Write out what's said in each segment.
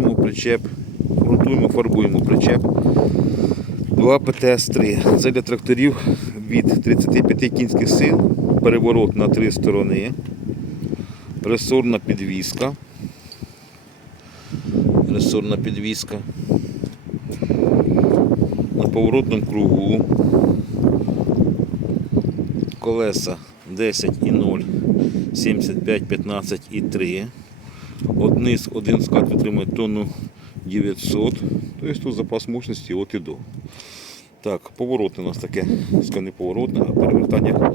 фарбуємо причеп, грунтуємо, фарбуємо причеп. 2 ПТС-3. Це для тракторів від 35 кінських сил, переворот на три сторони, ресорна підвіска. Ресорна підвіска. На поворотному кругу. Колеса 10,0, 75, 15 і 3. Один, один скат витримує тонну 900. Тобто тут запас мощності от і до. Так, поворотне у нас таке, не поворотне, а перевертання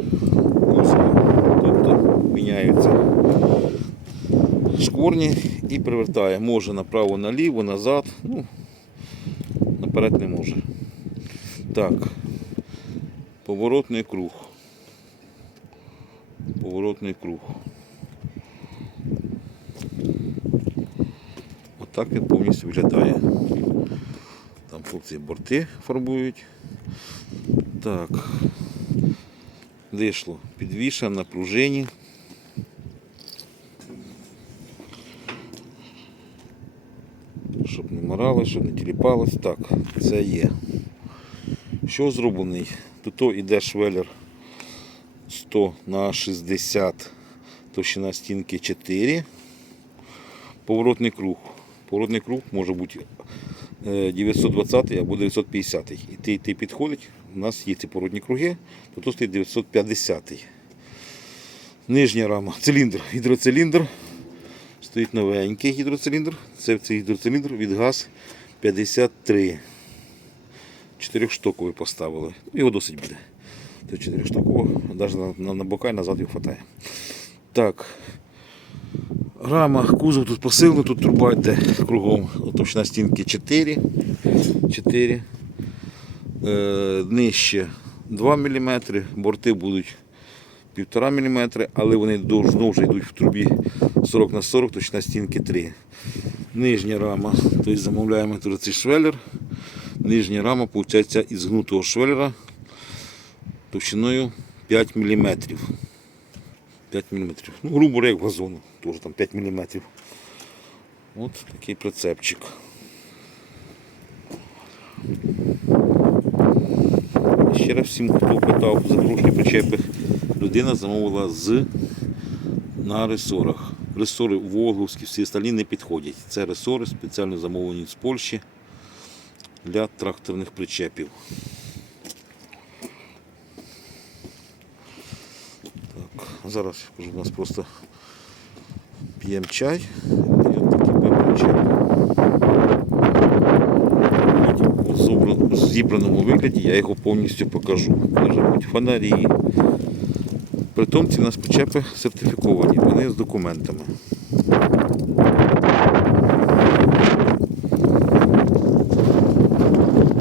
кузова. Тобто міняються шкворні і перевертає. Може направо, наліво, назад. Ну, наперед не може. Так, поворотний круг. Поворотний круг. Отак він повністю виглядає. Там хлопці борти фарбують. Так. Дишло підвішено на пружині. Щоб не морали, щоб не тіліпалось. Так, це є. Що зроблений? Тут іде швелер 100 на 60, товщина стінки 4. Поворотний круг. Поворотний круг може бути е, 920 або 950. І ти, ти підходить, у нас є ці поворотні круги, то тут стоїть 950. Нижня рама, циліндр, гідроциліндр. Стоїть новенький гідроциліндр. Це цей гідроциліндр від ГАЗ 53. Чотирьохштоковий поставили. Його досить буде. До чотирьохштокового, навіть на, на, на бока і назад його хватає. Так. Рама, кузов тут посилений, тут труба йде кругом. Товщина стінки 4. 4. Е, нижче 2 мм, борти будуть 1,5 мм, але вони знову йдуть в трубі 40 на 40, товщина стінки 3. Нижня рама, тобто замовляємо тут цей швелер. Нижня рама виходить із гнутого швелера товщиною 5 мм. 5 мм. Ну, грубо як вазону, теж там 5 мм. От такий прицепчик. Ще раз всім, хто питав за грушні причепи, людина замовила з на ресорах. Ресори Волговські, всі остальні не підходять. Це ресори спеціально замовлені з Польщі для тракторних причепів. Так, зараз у нас просто п'ємо чай от такі причепи. У зібраному вигляді я його повністю покажу. Бути фонарі. Притом ці у нас почепи сертифіковані, вони з документами.